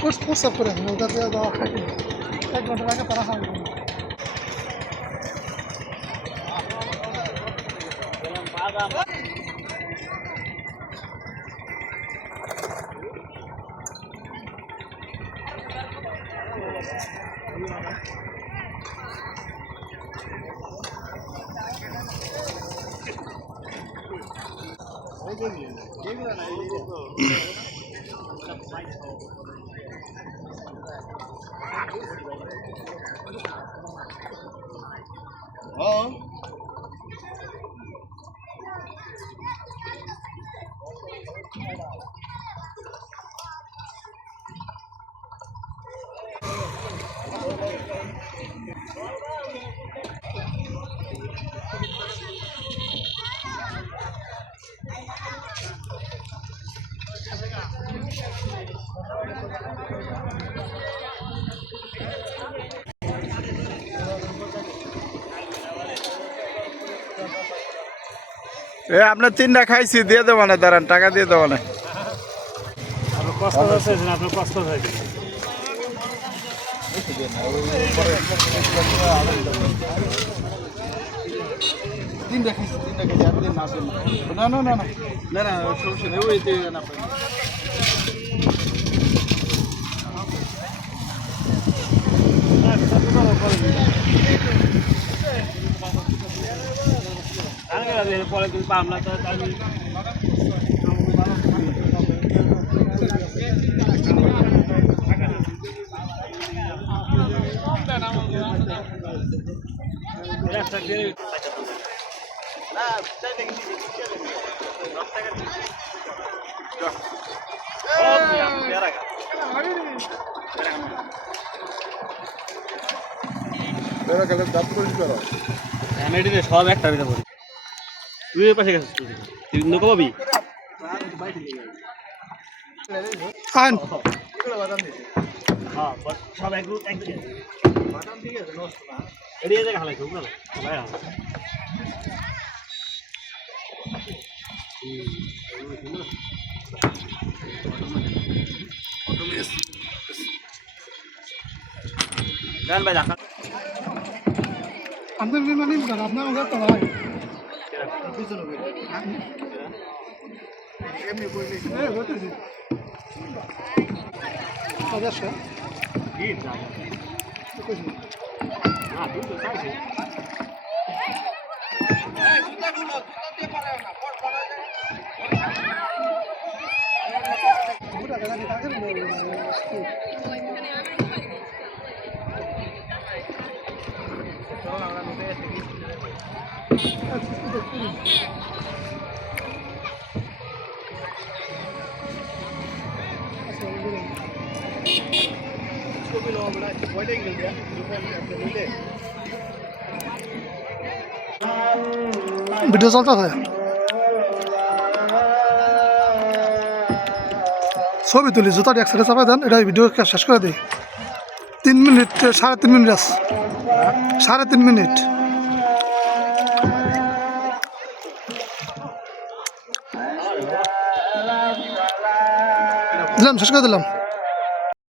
প্রস্তাব করে ওটা দিয়ে দেওয়া খাইতে 1 ঘন্টা আগে তারা হয় আপনার 3টা খাইছি দিয়ে দেবো না দাঁড়ান টাকা দিয়ে দেবো না পরে কিন্তু পাম না তো সব একটা করি তুই পাশে গেছিস তুই নৌকা পাবি সব এড়িয়ে জায়গা হালাই গান ভাই দেখা আপনার বিমানে আপনার ওটা তো হয় এমনি বইলে হতেছে আচ্ছা কি না তুই তো চাইছিস এই জুতাগুলো দিয়ে পারে না পড় পড়া যায় পুরো গাড়ি কাকে চল আমরা নদে এসে ভিডিও চলতেছে ছবি তুলি জুতাটি একসাথে চাপাই দেন এটা ভিডিও শেষ করে দিই 3 মিনিট 3.5 মিনিট আছে 3.5 মিনিট দিলাম শেষ করে দিলাম